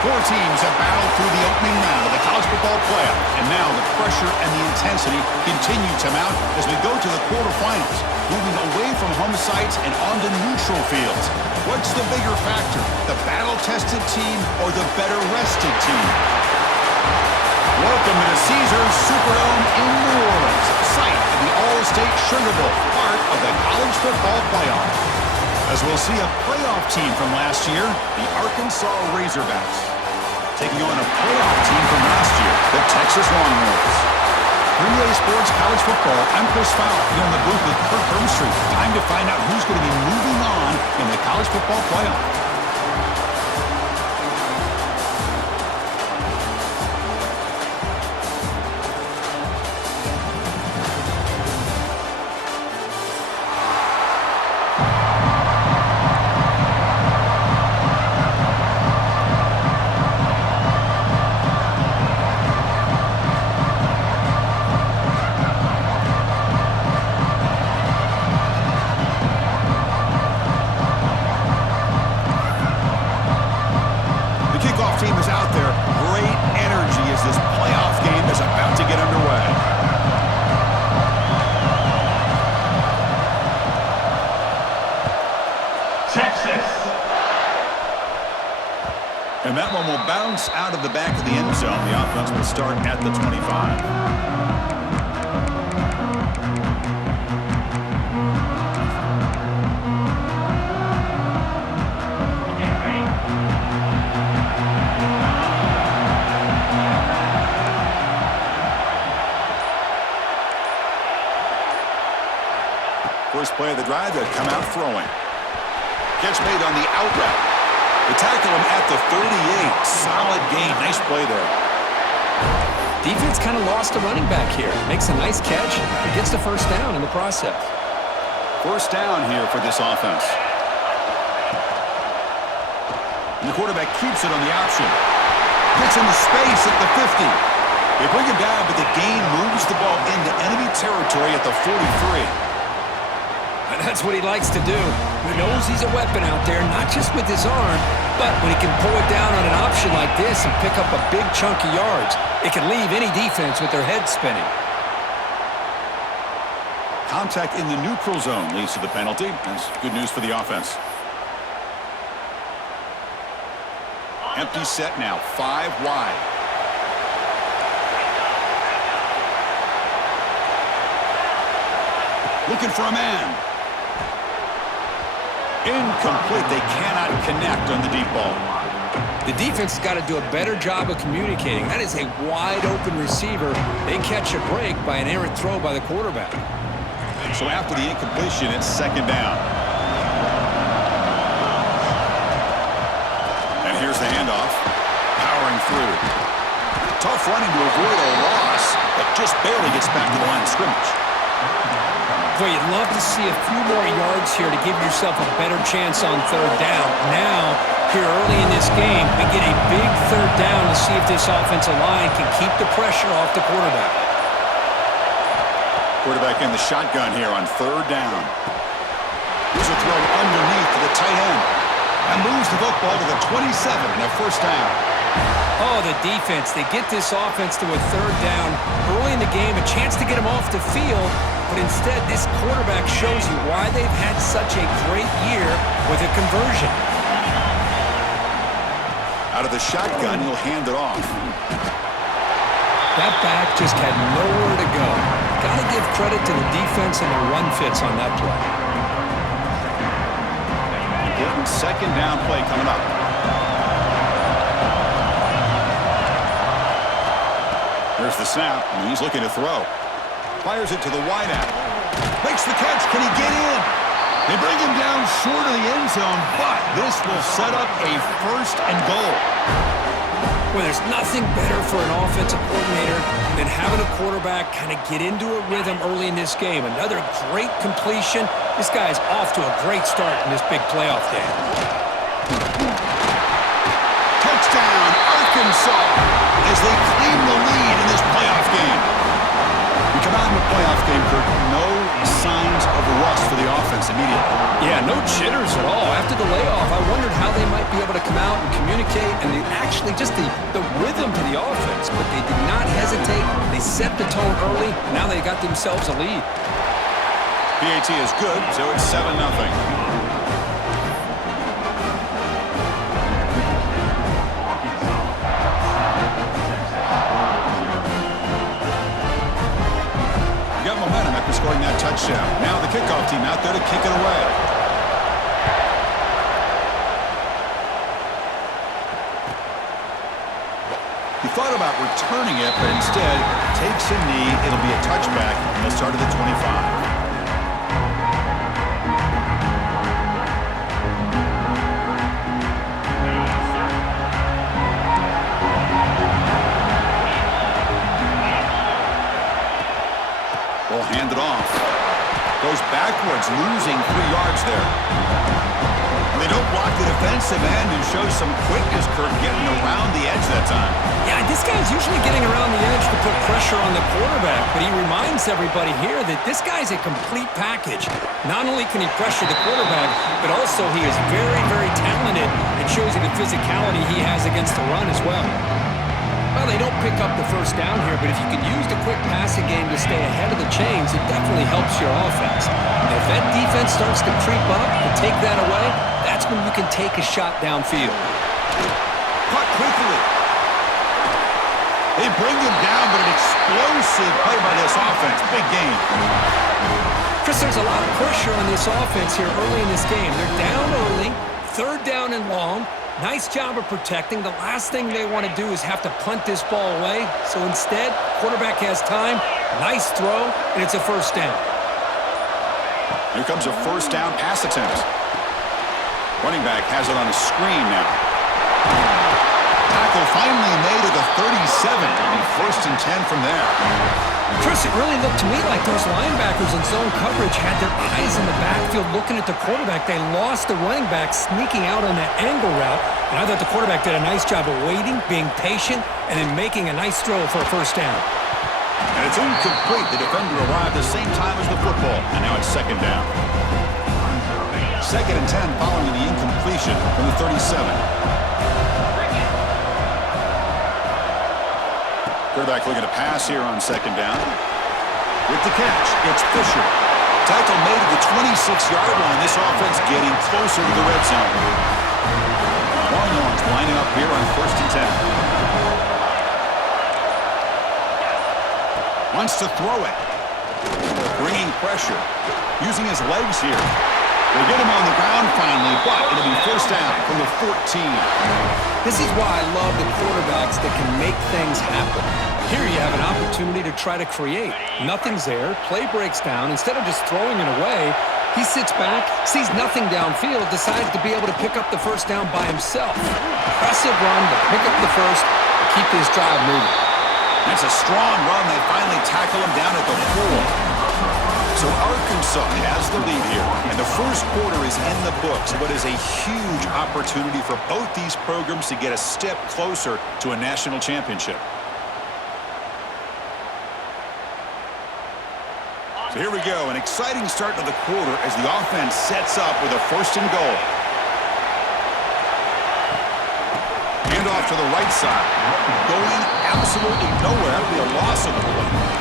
Four teams have battled through the opening round of the college football playoff, and now the pressure and the intensity continue to mount as we go to the quarterfinals, moving away from home sites and onto neutral fields. What's the bigger factor, the battle-tested team or the better-rested team? Welcome to the Caesars Superdome in New Orleans, site of the All-State Sugar Bowl, part of the college football playoff. As we'll see a playoff team from last year, the Arkansas Razorbacks, taking on a playoff team from last year, the Texas Longhorns. 3A Sports College Football, I'm Chris Fowler, here in the booth with Kirk Hermstreet. Time to find out who's going to be moving on in the college football playoff. Team is out there. Great energy as this playoff game is about to get underway. Texas. And that one will bounce out of the back of the end zone. The offense will start at the 25. First play of the drive, they'll come out throwing. Catch made on the out route. They tackle him at the 38. Solid gain. Nice play there. Defense kind of lost a running back here. Makes a nice catch and gets the first down in the process. First down here for this offense. And the quarterback keeps it on the option. Gets into space at the 50. They bring him down, but the gain moves the ball into enemy territory at the 43. That's what he likes to do. He knows he's a weapon out there, not just with his arm, but when he can pull it down on an option like this and pick up a big chunk of yards, it can leave any defense with their head spinning. Contact in the neutral zone leads to the penalty. That's good news for the offense. Empty set now, 5 wide. Looking for a man. Incomplete. They cannot connect on the deep ball. The defense has got to do a better job of communicating. That is a wide-open receiver. They catch a break by an errant throw by the quarterback. So after the incompletion, it's second down. And here's the handoff. Powering through. Tough running to avoid a loss, but just barely gets back to the line of scrimmage. Boy, you'd love to see a few more yards here to give yourself a better chance on third down. Now, here early in this game, we get a big third down to see if this offensive line can keep the pressure off the quarterback. Quarterback in the shotgun here on third down. Here's a throw underneath to the tight end. And moves the football to the 27 and a first down. Oh, the defense. They get this offense to a third down early in the game, a chance to get them off the field. But instead, this quarterback shows you why they've had such a great year with a conversion. Out of the shotgun, he'll hand it off. That back just had nowhere to go. Got to give credit to the defense and the run fits on that play. Important second down play coming up. Here's the snap, and he's looking to throw. Fires it to the wideout. Makes the catch. Can he get in? They bring him down short of the end zone, but this will set up a first and goal. Well, there's nothing better for an offensive coordinator than having a quarterback kind of get into a rhythm early in this game. Another great completion. This guy is off to a great start in this big playoff game. Touchdown, Arkansas, as they claim the lead in this playoff game. We come out in the playoff game, Kirk. No signs of rust for the offense. offense immediately. Yeah, no jitters at all. After the layoff, I wondered how they might be able to come out and communicate and actually just the rhythm to the offense. But they did not hesitate. They set the tone early. Now they got themselves a lead. PAT is good, so it's 7-0. Momentum after scoring that touchdown. Now the kickoff team out there to kick it away. He thought about returning it, but instead takes a knee. It'll be a touchback and they'll start at the 25. Hand it off. Goes backwards, losing 3 yards there. They don't block the defensive end and show some quickness, Kurt, getting around the edge that time. Yeah, this guy's usually getting around the edge to put pressure on the quarterback, but he reminds everybody here that this guy's a complete package. Not only can he pressure the quarterback, but also he is very, very talented and shows you the physicality he has against the run as well. Well, they don't pick up the first down here, but if you can use the quick passing game to stay ahead of the chains, it definitely helps your offense. And if that defense starts to creep up and take that away, that's when you can take a shot downfield. Caught quickly. They bring him down, but an explosive play by this offense. Big game. Chris, there's a lot of pressure on this offense here early in this game. They're down early, 3rd down and long. Nice job of protecting. The last thing they want to do is have to punt this ball away. So instead, quarterback has time. Nice throw, and it's a first down. Here comes a first down pass attempt. Running back has it on a screen now. Tackle finally made at the 37. And first and 10 from there. Chris, it really looked to me like those linebackers in zone coverage had their eyes in the backfield looking at the quarterback. They lost the running back sneaking out on that angle route. And I thought the quarterback did a nice job of waiting, being patient, and then making a nice throw for a first down. And it's incomplete. The defender arrived the same time as the football. And now it's 2nd down. 2nd and 10 following the incompletion from the 37. Quarterback looking to pass here on 2nd down. With the catch, it's Fisher. Tackle made at the 26-yard line. This offense getting closer to the red zone. Longhorns lining up here on 1st and 10. Wants to throw it. Bringing pressure. Using his legs here. They get him on the ground finally, but it'll be first down from the 14. This is why I love the quarterbacks that can make things happen. Here you have an opportunity to try to create. Nothing's there. Play breaks down. Instead of just throwing it away, he sits back, sees nothing downfield, decides to be able to pick up the first down by himself. Impressive run to pick up the first and keep this drive moving. That's a strong run. They finally tackle him down at the 4. So Arkansas has the lead here, and the first quarter is in the books. What is a huge opportunity for both these programs to get a step closer to a national championship. So here we go, an exciting start to the quarter as the offense sets up with a 1st and goal. Hand off to the right side. Going absolutely nowhere. That'll be a loss of the play.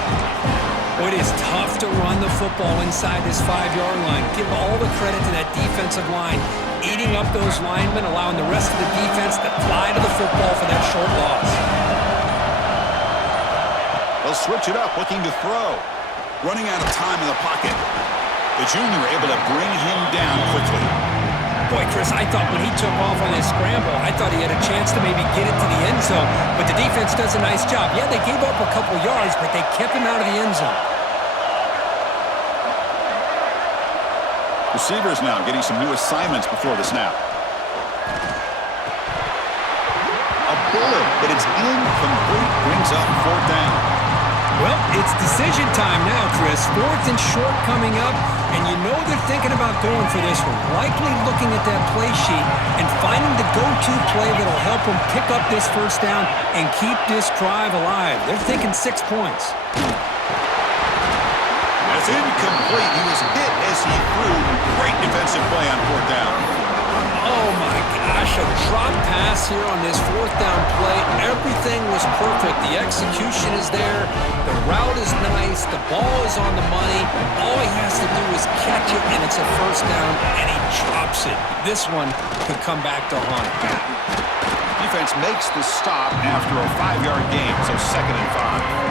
It is tough to run the football inside this 5-yard line. Give all the credit to that defensive line. Eating up those linemen, allowing the rest of the defense to fly to the football for that short loss. They'll switch it up, looking to throw. Running out of time in the pocket. The junior able to bring him down quickly. Boy, Chris, I thought when he took off on his scramble, I thought he had a chance to maybe get it to the end zone. But the defense does a nice job. Yeah, they gave up a couple yards, but they kept him out of the end zone. Receivers now getting some new assignments before the snap. A bullet, but it's incomplete. Brings up 4th down. Well, it's decision time now, Chris. 4th and short coming up, and you know they're thinking about going for this one. Likely looking at that play sheet and finding the go-to play that'll help them pick up this first down and keep this drive alive. They're thinking 6 points. As That's incomplete. He was hit as he threw. Great defensive play on fourth down. Oh, my gosh, a drop pass here on this fourth down play. Everything was perfect. The execution is there. The route is nice. The ball is on the money. All he has to do is catch it, and it's a first down, and he drops it. This one could come back to haunt him. Defense makes the stop after a 5-yard gain, so 2nd and 5.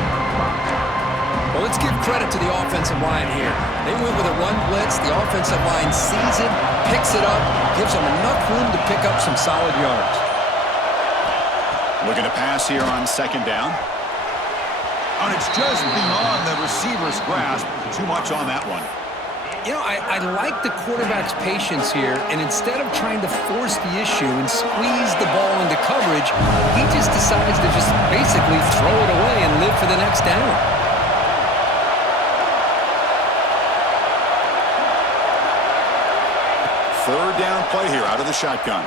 Well, let's give credit to the offensive line here. They went with a run blitz. The offensive line sees it, picks it up, gives them enough room to pick up some solid yards. Looking to pass here on 2nd down. And it's just beyond the receiver's grasp. Too much on that one. You know, I like the quarterback's patience here, and instead of trying to force the issue and squeeze the ball into coverage, he just decides to just basically throw it away and live for the next down. Third down play here out of the shotgun.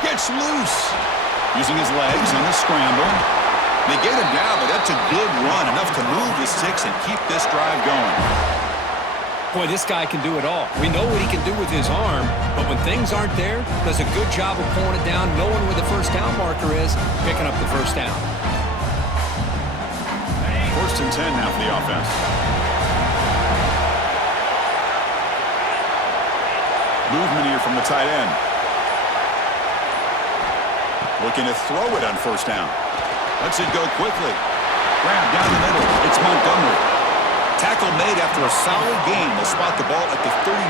Gets loose. Using his legs on the scramble. They get him down, but that's a good run. Enough to move the sticks and keep this drive going. Boy, this guy can do it all. We know what he can do with his arm, but when things aren't there, does a good job of pulling it down, knowing where the first down marker is, picking up the first down. 1st and 10 now for the offense. Movement here from the tight end. Looking to throw it on 1st down. Lets it go quickly. Grab down the middle. It's Montgomery. Tackle made after a solid gain. They'll spot the ball at the 34.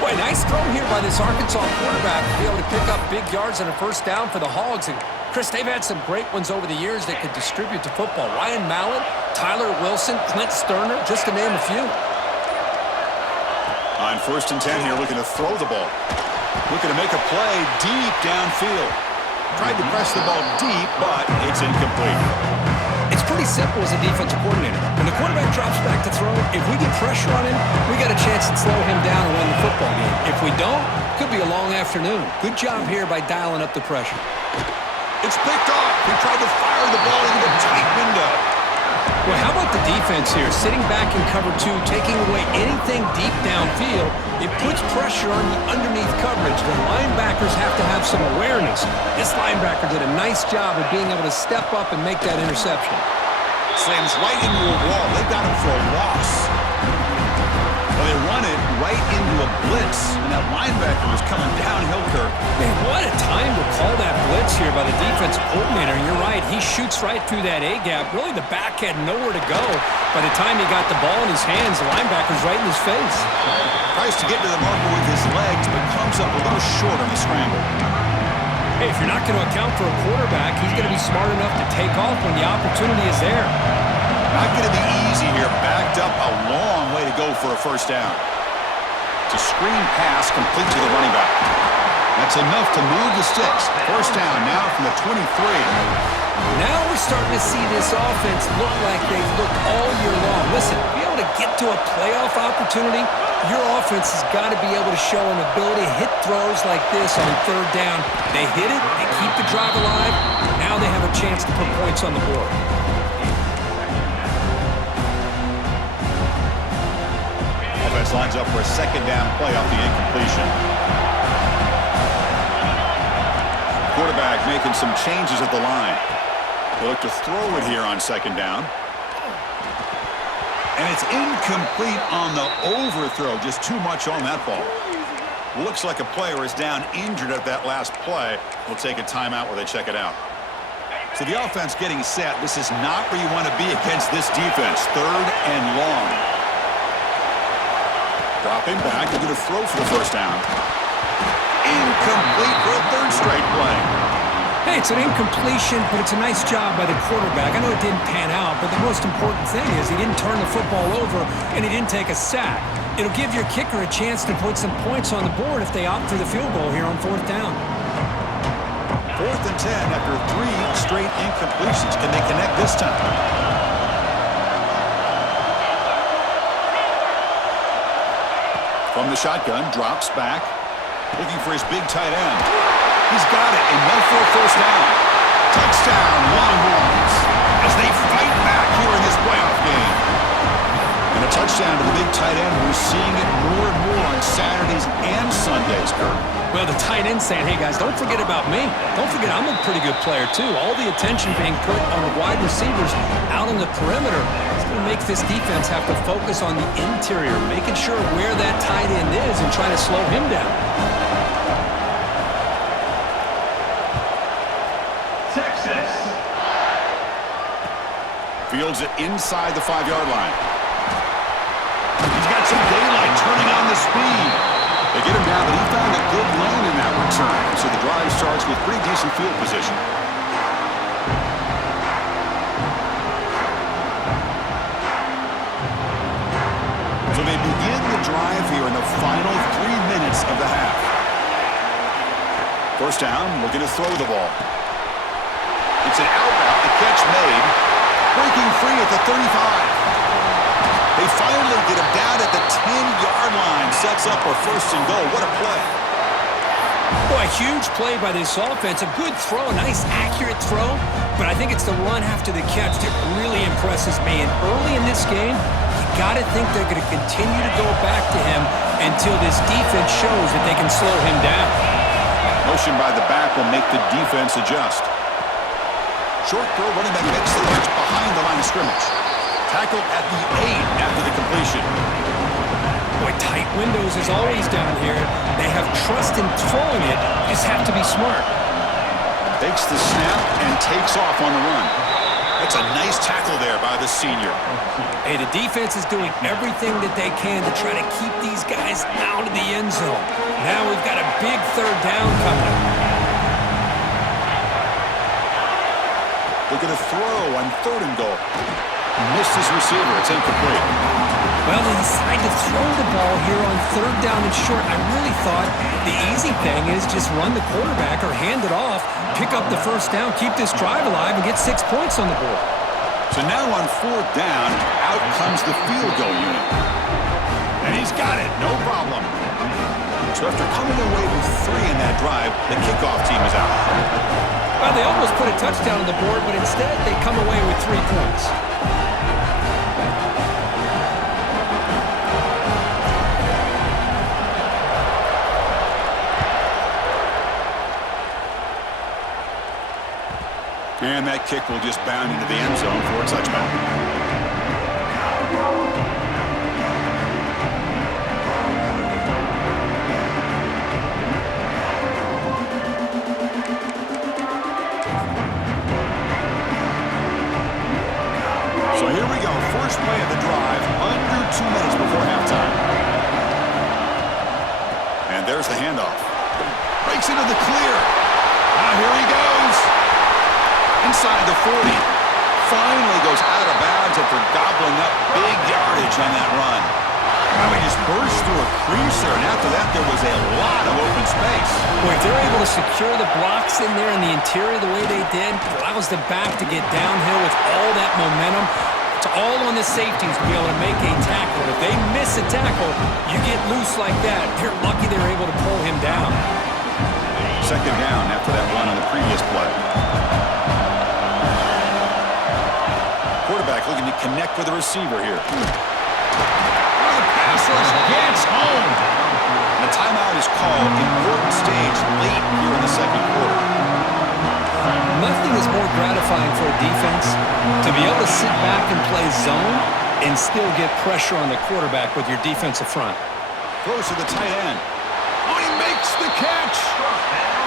Boy, nice throw here by this Arkansas quarterback to be able to pick up big yards and a first down for the Hogs. And, Chris, they've had some great ones over the years that could distribute the football. Ryan Mallett, Tyler Wilson, Clint Sterner, just to name a few. On 1st and 10 here, looking to throw the ball. Looking to make a play deep downfield. Tried to press the ball deep, but it's incomplete. It's pretty simple as a defensive coordinator. When the quarterback drops back to throw, if we get pressure on him, we got a chance to slow him down and win the football game. If we don't, could be a long afternoon. Good job here by dialing up the pressure. It's picked off. He tried to fire the ball into a tight window. Well, how about the defense here? Sitting back in cover 2, taking away anything deep downfield, it puts pressure on the underneath coverage. The linebackers have to have some awareness. This linebacker did a nice job of being able to step up and make that interception. Slams right into a wall. They got him for a loss. Well, they run it right into a blitz, and that linebacker was coming downhill, Kirk. Man, what a time to call that blitz here by the defensive coordinator. And you're right, he shoots right through that A-gap. Really, the back had nowhere to go. By the time he got the ball in his hands, the linebacker's right in his face. Tries to get to the marker with his legs, but comes up a little short on the scramble. Hey, if you're not going to account for a quarterback, he's going to be smart enough to take off when the opportunity is there. Not going to be easy here. Backed up a long way to go for a first down. It's a screen pass complete to the running back. That's enough to move the sticks. First down now from the 23. Now we're starting to see this offense look like they've looked all year long. Listen, to be able to get to a playoff opportunity, your offense has got to be able to show an ability to hit throws like this on 3rd down. They hit it, they keep the drive alive. Now they have a chance to put points on the board. Offense lines up for a 2nd down play off the incompletion. Quarterback making some changes at the line. They look to throw it here on 2nd down. And it's incomplete on the overthrow. Just too much on that ball. Looks like a player is down injured at that last play. We'll take a timeout where they check it out. So the offense getting set. This is not where you want to be against this defense. 3rd and long. Dropping back. They're going to throw for the first down. Incomplete for a 3rd straight play. Hey, it's an incompletion, but it's a nice job by the quarterback. I know it didn't pan out, but the most important thing is he didn't turn the football over and he didn't take a sack. It'll give your kicker a chance to put some points on the board if they opt for the field goal here on 4th down. 4th and 10 after 3 straight incompletions. Can they connect this time? From the shotgun, drops back. Looking for his big tight end. He's got it. Enough for a first down. Touchdown, Longhorns. As they fight back here in this playoff game. Saturdays and Sundays, Kurt. Well, the tight end saying, hey, guys, don't forget about me. Don't forget I'm a pretty good player, too. All the attention being put on the wide receivers out on the perimeter. It's going to make this defense have to focus on the interior, making sure where that tight end is and trying to slow him down. Texas. Fields it inside the 5-yard line. He's got some daylight turning on the speed. They get him down, but he found a good lane in that return. So the drive starts with pretty decent field position. So they begin the drive here in the final 3 minutes of the half. First down, looking to throw the ball. It's an out route, the catch made. Breaking free at the 35. They finally get him down at the 10-yard line. Sets up a first and goal. What a play. Boy, a huge play by this offense. A good throw, a nice, accurate throw. But I think it's the run after the catch that really impresses me. And early in this game, you got to think they're going to continue to go back to him until this defense shows that they can slow him down. Motion by the back will make the defense adjust. Short throw, running back makes the catch behind the line of scrimmage. Tackled at the 8 after the completion. Boy, tight windows as always down here. They have trust in throwing it. You just have to be smart. Takes the snap and takes off on the run. That's a nice tackle there by the senior. Hey, the defense is doing everything that they can to try to keep these guys out of the end zone. Now we've got a big third down coming up. Looking to throw on 3rd and goal. Missed his receiver. It's incomplete. Well, they decide to throw the ball here on 3rd down and short. I really thought the easy thing is just run the quarterback or hand it off, pick up the first down, keep this drive alive, and get 6 points on the board. So now on 4th down, out comes the field goal unit. And he's got it. No problem. So after coming away with 3 in that drive, the kickoff team is out. Well, they almost put a touchdown on the board, but instead they come away with 3 points. And that kick will just bound into the end zone for a touchback. So here we go. First play of the drive, under 2 minutes before halftime. And there's the handoff. Breaks into the clear. Now here he goes. Inside the 40. Finally goes out of bounds after gobbling up big yardage on that run. Now he just burst through a crease there, and after that there was a lot of open space. Boy, if they're able to secure the blocks in there in the interior the way they did, allows the back to get downhill with all that momentum. It's all on the safeties to be able to make a tackle. If they miss a tackle, you get loose like that. They're lucky they're able to pull him down. 2nd down after that run on the previous play. Quarterback looking to connect with the receiver here. The pass rush gets home. And a timeout is called. Important stage late here in the 2nd quarter. Nothing is more gratifying for a defense to be able to sit back and play zone and still get pressure on the quarterback with your defensive front. Throws to the tight end. Oh, he makes the catch.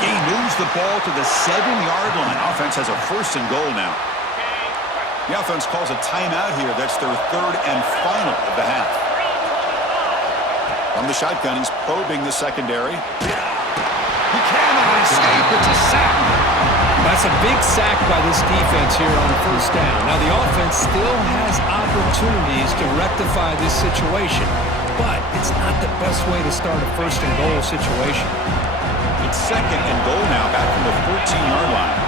He moves the ball to the 7-yard line. Offense has a first and goal now. The offense calls a timeout here. That's their 3rd and final of the half. From the shotgun, he's probing the secondary. He cannot escape. It's a sack. That's a big sack by this defense here on 1st down. Now, the offense still has opportunities to rectify this situation, but it's not the best way to start a 1st and goal situation. It's 2nd and goal now, back from the 14-yard line.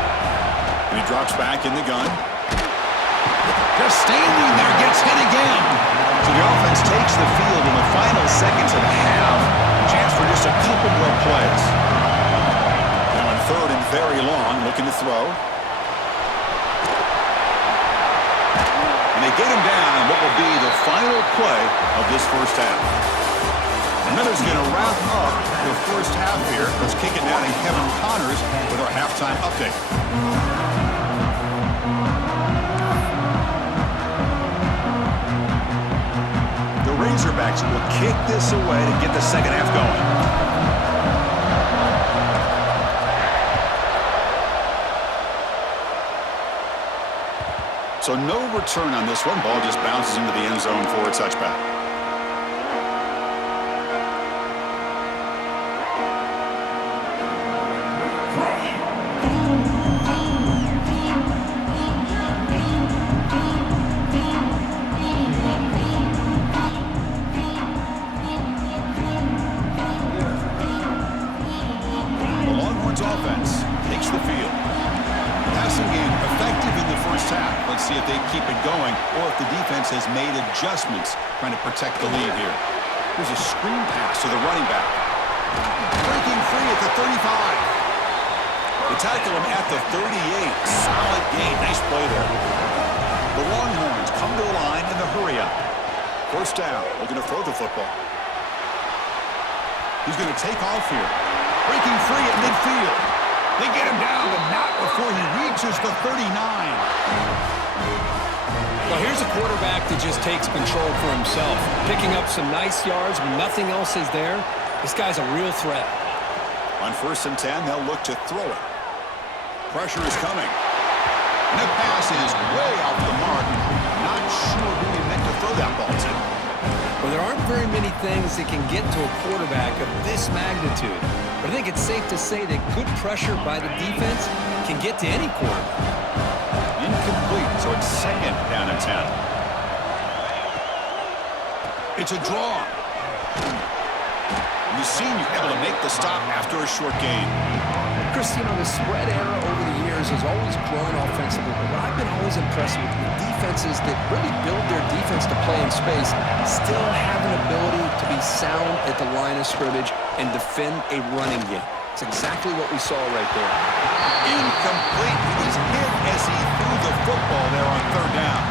And he drops back in the gun. Just standing there, gets hit again. So the offense takes the field in the final seconds of the half. Chance for just a couple more plays. Now on 3rd and very long, looking to throw. And they get him down what will be the final play of this first half. Miller's going to wrap up the first half here. Let's kick it down to Kevin Connors with our halftime update. The Razorbacks will kick this away to get the second half going. So no return on this one. Ball just bounces into the end zone for a touchback. The Longhorns offense takes the field. Passing game effective in the first half. Let's see if they keep it going or if the defense has made adjustments trying to protect the lead here. Here's a screen pass to the running back. Breaking free at the 35. They tackle him at the 38. Solid gain. Nice play there. The Longhorns come to the line in the hurry up. First down. Looking to throw the football. He's going to take off here. Breaking free at midfield. They get him down, but not before he reaches the 39. Well, here's a quarterback that just takes control for himself. Picking up some nice yards when nothing else is there. This guy's a real threat. On 1st and 10, they'll look to throw it. Pressure is coming. And the pass is way off the mark. Not sure who he meant to throw that ball to. Well, there aren't very many things that can get to a quarterback of this magnitude. But I think it's safe to say that good pressure by the defense can get to any quarterback. Incomplete, so it's second down and 10. It's a draw. The senior able to make the stop after a short gain. Chris, you know, the spread era over the years has always grown offensively, but I've been always impressed with the defenses that really build their defense to play in space, still have an ability to be sound at the line of scrimmage and defend a running game. It's exactly what we saw right there. Incomplete. He was hit as he threw the football there on 3rd down.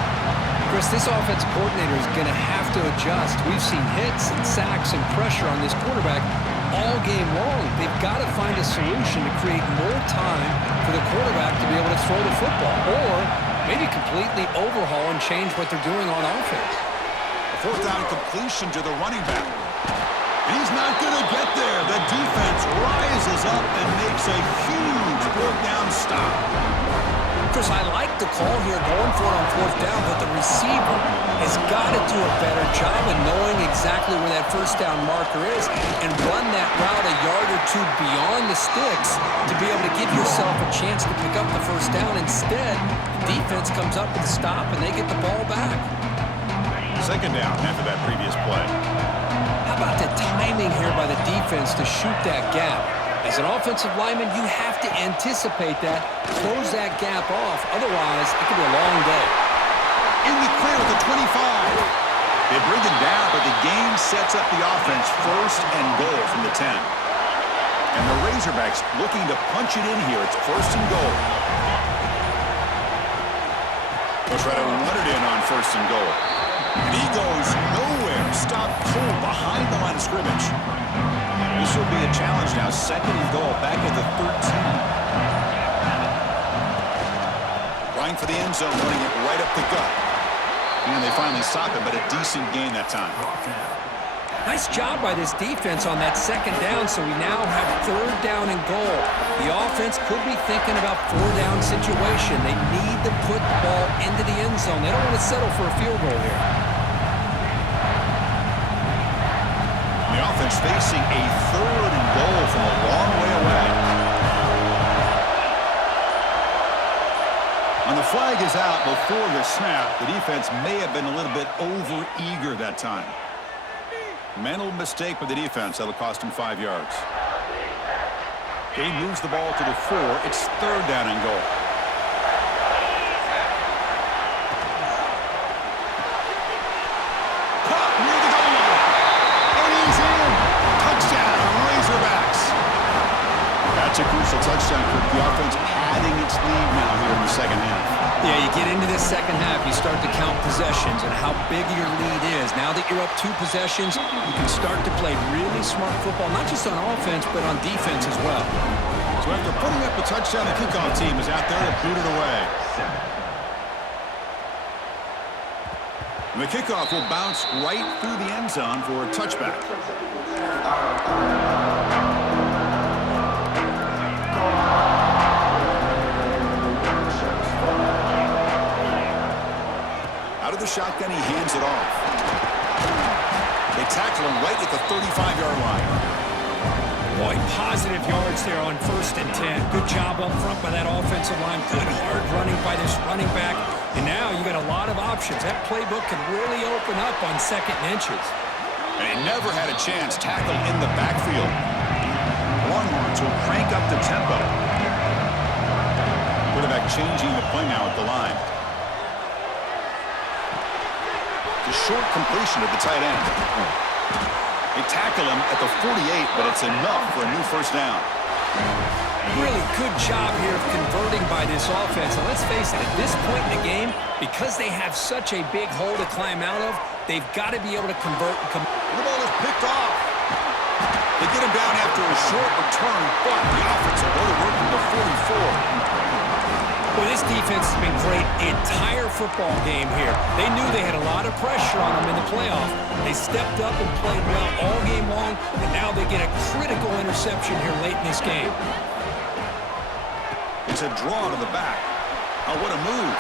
Chris, this offensive coordinator is going to have to adjust. We've seen hits and sacks and pressure on this quarterback all game long. They've got to find a solution to create more time for the quarterback to be able to throw the football, or maybe completely overhaul and change what they're doing on offense. A 4th down completion to the running back. He's not going to get there. The defense rises up and makes a huge 4th down stop. Chris, I like the call here going for it on 4th down, but the receiver has got to do a better job of knowing exactly where that 1st down marker is and run that route a yard or two beyond the sticks to be able to give yourself a chance to pick up the 1st down. Instead, the defense comes up with a stop and they get the ball back. 2nd down after that previous play. How about the timing here by the defense to shoot that gap? As an offensive lineman, you have to anticipate that, close that gap off. Otherwise, it could be a long day. In the clear at the 25. They bring it down, but the game sets up the offense 1st and goal from the 10. And the Razorbacks looking to punch it in here. It's 1st and goal. They'll try to run it in on 1st and goal. And he goes nowhere. Stopped cold behind the line of scrimmage. This will be a challenge now. 2nd and goal back at the 13. Going for the end zone, running it right up the gut. And they finally stop it, but a decent gain that time. Nice job by this defense on that 2nd down, so we now have 3rd down and goal. The offense could be thinking about 4th-down situation. They need to put the ball into the end zone. They don't want to settle for a field goal here. The offense facing a 3rd and goal from a long way away. And the flag is out before the snap. The defense may have been a little bit over-eager that time. Mental mistake by the defense. That'll cost him 5 yards. He moves the ball to the 4. It's 3rd down and goal. Caught near the goal line. And he's in. Touchdown, Razorbacks. That's a crucial touchdown for the offense, padding its lead now here in the 2nd half. Yeah, you get into this second half, you start to count possessions and how big your lead is. Now that you're up 2 possessions, you can start to play really smart football, not just on offense, but on defense as well. So after putting up a touchdown, the kickoff team is out there to boot it away. And the kickoff will bounce right through the end zone for a touchback. Out of the shotgun, he hands it off. They tackle him right at the 35-yard line. Boy, positive yards there on 1st and 10. Good job up front by that offensive line. Good hard running by this running back. And now you got a lot of options. That playbook can really open up on 2nd and inches. And he never had a chance tackled in the backfield. Longhorns will crank up the tempo. Quarterback changing the play now at the line. The short completion of the tight end. They tackle him at the 48, but it's enough for a new 1st down. Really good job here of converting by this offense. And let's face it, at this point in the game, because they have such a big hole to climb out of, they've got to be able to convert. The ball is picked off. They get him down after a short return, but the offense will go to work from the 44. Well, this defense has been great the entire football game here. They knew they had a lot of pressure on them in the playoff. They stepped up and played well all game long, and now they get a critical interception here late in this game. It's a draw to the back. Oh, what a move.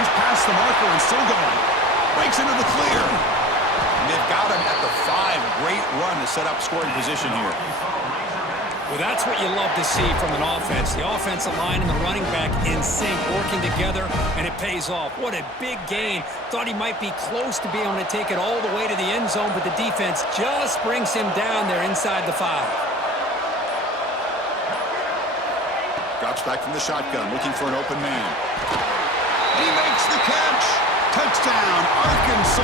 He's past the marker and still going. Breaks into the clear. And they've got him at the 5. Great run to set up scoring position here. Well, that's what you love to see from an offense. The offensive line and the running back in sync, working together, and it pays off. What a big gain. Thought he might be close to being able to take it all the way to the end zone, but the defense just brings him down there inside the 5. Drops back from the shotgun, looking for an open man. He makes the catch. Touchdown, Arkansas.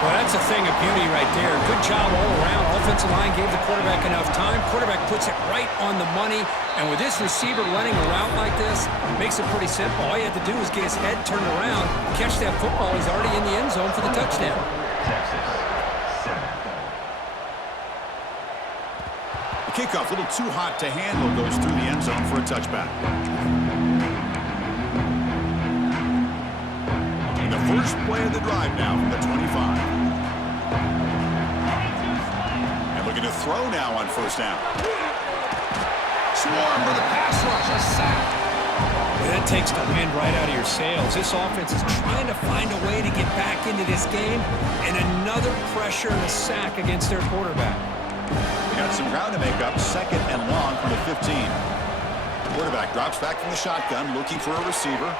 Well, that's a thing of beauty right there. Good job all around. Offensive line gave the quarterback enough time. Quarterback puts it right on the money. And with this receiver running a route like this, makes it pretty simple. All you had to do was get his head turned around, catch that football. He's already in the end zone for the touchdown. The kickoff, a little too hot to handle, goes through the end zone for a touchback. And the first play of the drive now from the 25. And looking to throw now on 1st down. Swarm for the pass rush, a sack. Well, that takes the wind right out of your sails. This offense is trying to find a way to get back into this game, and another pressure and a sack against their quarterback. Got some ground to make up, 2nd and long from the 15. The quarterback drops back from the shotgun, looking for a receiver.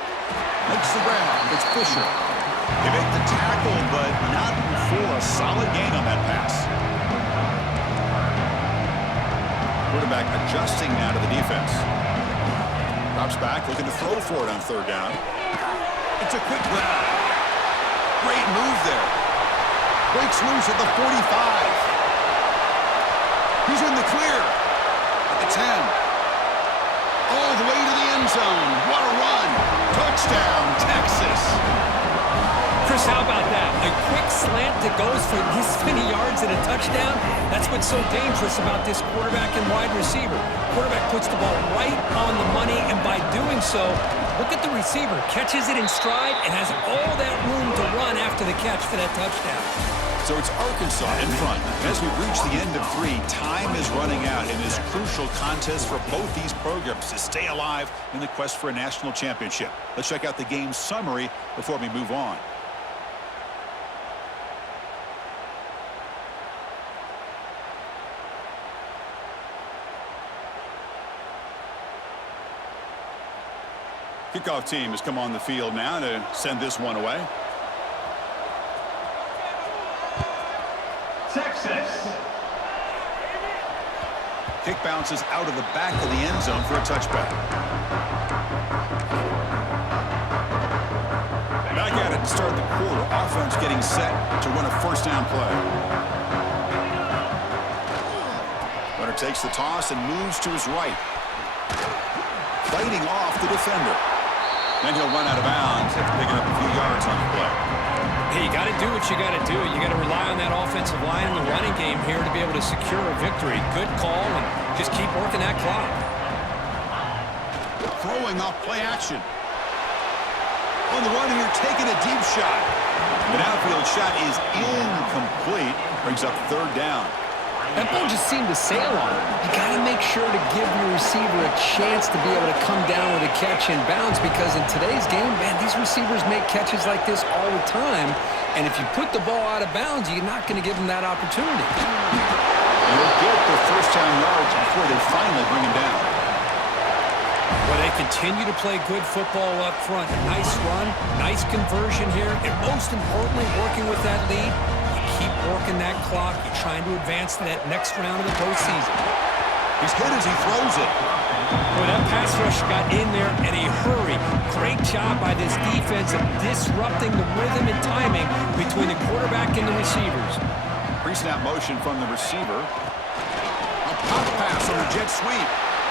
Makes the grab. It's Fisher. They make the tackle, but not before a solid gain on that pass. Quarterback adjusting now to the defense. Drops back, looking to throw for it on 3rd down. It's a quick grab. Great move there. Breaks loose at the 45. He's in the clear at the 10. All the way to the end zone. What a run. Touchdown, Texas. Chris, how about that? A quick slant that goes for this many yards and a touchdown. That's what's so dangerous about this quarterback and wide receiver. Quarterback puts the ball right on the money, and by doing so, look at the receiver. Catches it in stride and has all that room to run after the catch for that touchdown. So it's Arkansas in front. As we reach the end of 3, time is running out in this crucial contest for both these programs to stay alive in the quest for a national championship. Let's check out the game summary before we move on. Kickoff team has come on the field now to send this one away. Texas. Kick bounces out of the back of the end zone for a touchback. Back at it to start the quarter. Offense getting set to run a 1st down play. Runner takes the toss and moves to his right. Fighting off the defender. Then he'll run out of bounds after picking up a few yards on the play. Hey, you got to do what you got to do. You got to rely on that offensive line in the running game here to be able to secure a victory. Good call, and just keep working that clock. Throwing off play action. On the run here, taking a deep shot. The downfield shot is incomplete. Brings up third down. That ball just seemed to sail on him. You got to make sure to give your receiver a chance to be able to come down with a catch and bounce, because in today's game, man, these receivers make catches like this all the time. And if you put the ball out of bounds, you're not going to give them that opportunity. You'll get the first down yards before they finally bring him down. Well, they continue to play good football up front. Nice run, nice conversion here, and most importantly, working with that lead. Keep working that clock. You're trying to advance to that next round of the postseason. He's hit as he throws it. Boy, that pass rush got in there in a hurry. Great job by this defense of disrupting the rhythm and timing between the quarterback and the receivers. Pre-snap motion from the receiver. A pop pass on a jet sweep.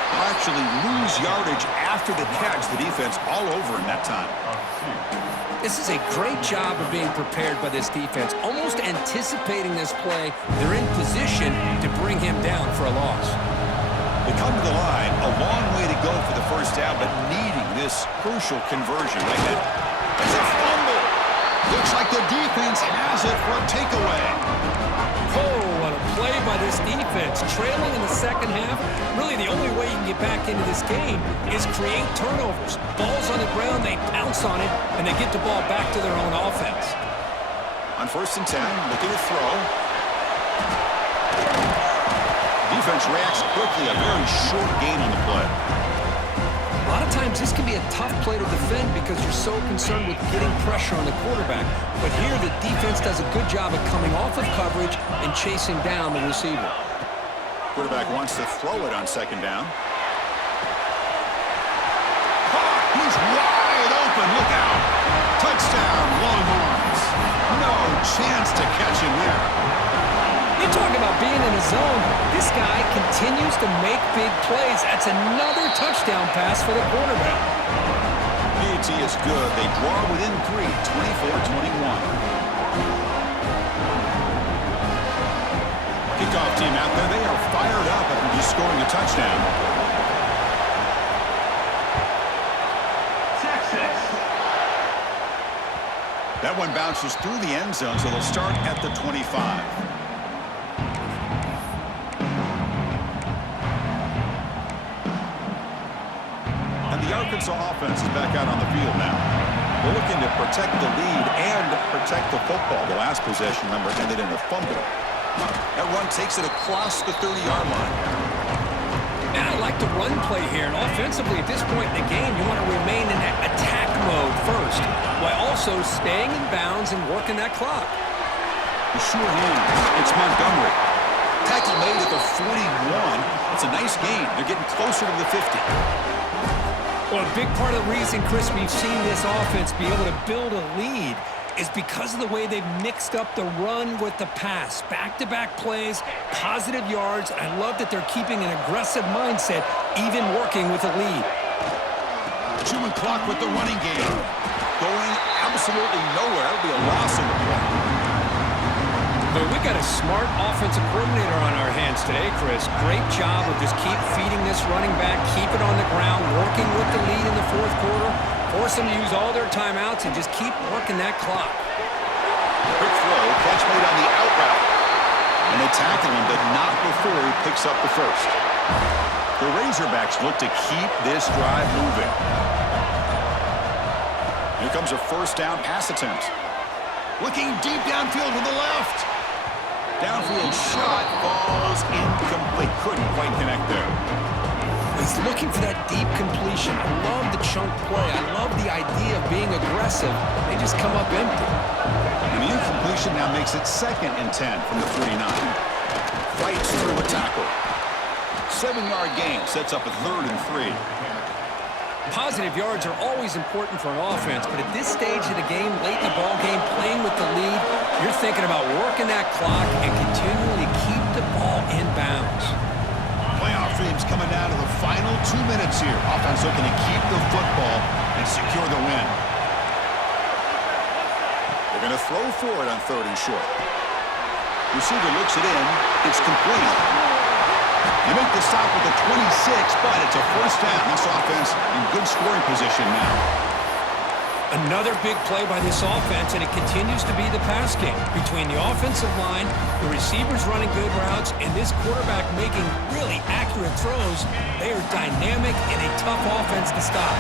Will actually lose yardage after the catch. The defense all over in that time. This is a great job of being prepared by this defense. Almost anticipating this play, they're in position to bring him down for a loss. They come to the line, a long way to go for the first down, but needing this crucial conversion. Right there. It's a fumble. Looks like the defense has it for a takeaway. Oh, what a play by this defense. Trailing in the second half, really the only way you can get back into this game is create turnovers. Ball's on the ground, they pounce on it, and they get the ball back to their own offense. On 1st and 10, looking to throw. Defense reacts quickly, a very short gain on the play. A lot of times this can be a tough play to defend because you're so concerned with getting pressure on the quarterback. But here the defense does a good job of coming off of coverage and chasing down the receiver. Quarterback wants to throw it on 2nd down. He's wide open. Look out. Touchdown, Longhorns. No chance to catch him there. You talk about being in a zone. This guy continues to make big plays. That's another touchdown pass for the quarterback. PAT is good. They draw within 3, 24-21. Kickoff team out there. They are fired up after just scoring a touchdown. That one bounces through the end zone, so they'll start at the 25. The Arkansas offense is back out on the field now. They're looking to protect the lead and protect the football. The last possession, remember, ended in a fumble. That run takes it across the 30-yard line. And I like the run play here. And offensively, at this point in the game, you want to remain in that attack mode first, while also staying in bounds and working that clock. The sure hand, it's Montgomery. Tackle made at the 41. It's a nice gain. They're getting closer to the 50. Well, a big part of the reason, Chris, we've seen this offense be able to build a lead is because of the way they've mixed up the run with the pass. Back-to-back plays, positive yards. I love that they're keeping an aggressive mindset, even working with a lead. Chewing clock with the running game. Going absolutely nowhere. It'll be a loss in the play. But we got a smart offensive coordinator on our hands today, Chris. Great job of just keep feeding this running back, keep it on the ground, working with the lead in the 4th quarter, force them to use all their timeouts, and just keep working that clock. Quick throw, catch made on the out route. And they tackle him, but not before he picks up the first. The Razorbacks look to keep this drive moving. Here comes a first down pass attempt. Looking deep downfield to the left. Downfield shot falls incomplete. Couldn't quite connect there. He's looking for that deep completion. I love the chunk play. I love the idea of being aggressive. They just come up empty. And the incompletion now makes it 2nd and 10 from the 39. Fights through a tackle. 7-yard gain sets up a 3rd and 3. Positive yards are always important for an offense, but at this stage of the game, late in the ball game, playing with the lead, you're thinking about working that clock and continually keep the ball in bounds. Playoff dreams coming down to the final 2 minutes here. Offense looking to keep the football and secure the win. They're going to throw for it on 3rd and short. Receiver looks it in. It's complete. You make the stop with the 26, but it's a first down. This offense in good scoring position now. Another big play by this offense, and it continues to be the pass game between the offensive line, the receivers running good routes, and this quarterback making really accurate throws. They are dynamic and a tough offense to stop.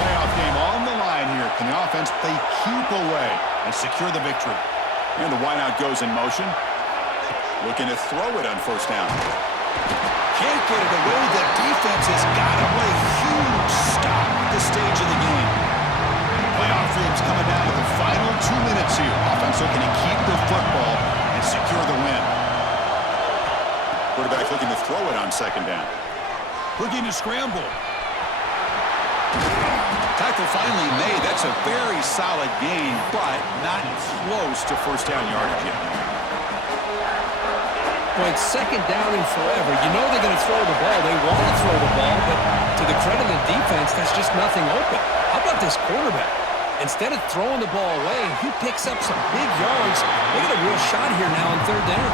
Playoff game on the line here. Can the offense play keep away and secure the victory? And the wideout goes in motion. Looking to throw it on 1st down. Can't get it away. The defense has got away. Huge stop at this stage of the game. Playoff dreams coming down to the final 2 minutes here. Offense looking to keep the football and secure the win. Quarterback looking to throw it on 2nd down. Looking to scramble. Tackle finally made. That's a very solid gain, but not close to 1st down yardage yet. Well, it's 2nd down and forever. You know they're going to throw the ball. They want to throw the ball, but to the credit of the defense, there's just nothing open. How about this quarterback? Instead of throwing the ball away, he picks up some big yards. They got a real shot here now on 3rd down.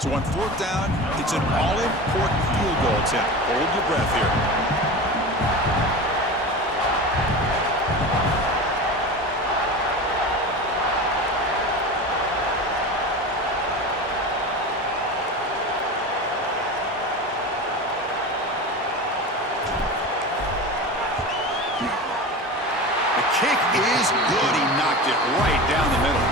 So on 4th down, it's an all-important field goal attempt. Hold your breath here. The kick is good. He knocked it right down the middle.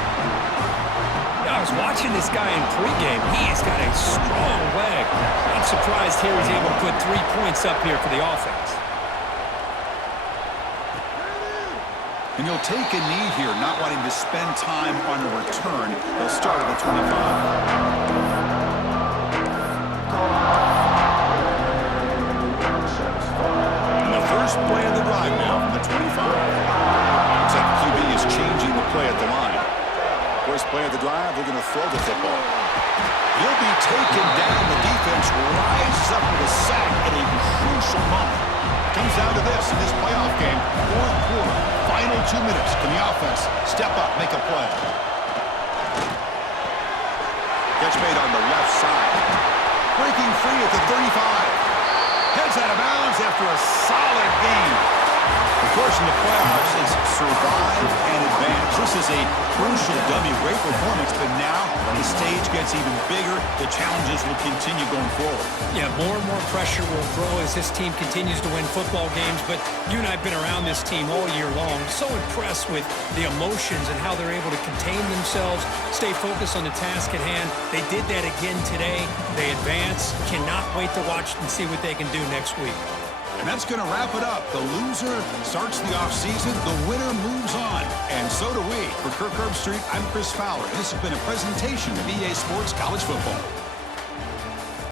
I was watching this guy in pregame. He's got a strong leg. Not surprised here he's able to put 3 points up here for the offense. And he'll take a knee here, not wanting to spend time on the return. He'll start at the 25. And the first play of the drive now from the 25. Looks like the QB is changing the play at the line. First play of the drive, they're going to throw the football. He'll be taken down. The defense rises up with a sack at a crucial moment. Comes down to this in this playoff game. 4th quarter, final 2 minutes. Can the offense step up, make a play? Catch made on the left side. Breaking free at the 35. Heads out of bounds after a solid game. Of course, in the playoffs, it's survive and advance. This is a crucial W. Great performance, but now the stage gets even bigger. The challenges will continue going forward. Yeah, more and more pressure will grow as this team continues to win football games, but you and I have been around this team all year long. So impressed with the emotions and how they're able to contain themselves, stay focused on the task at hand. They did that again today. They advance. Cannot wait to watch and see what they can do next week. And that's going to wrap it up. The loser starts the offseason. The winner moves on. And so do we. For Kirk Herbstreit, I'm Chris Fowler. This has been a presentation of EA Sports College Football.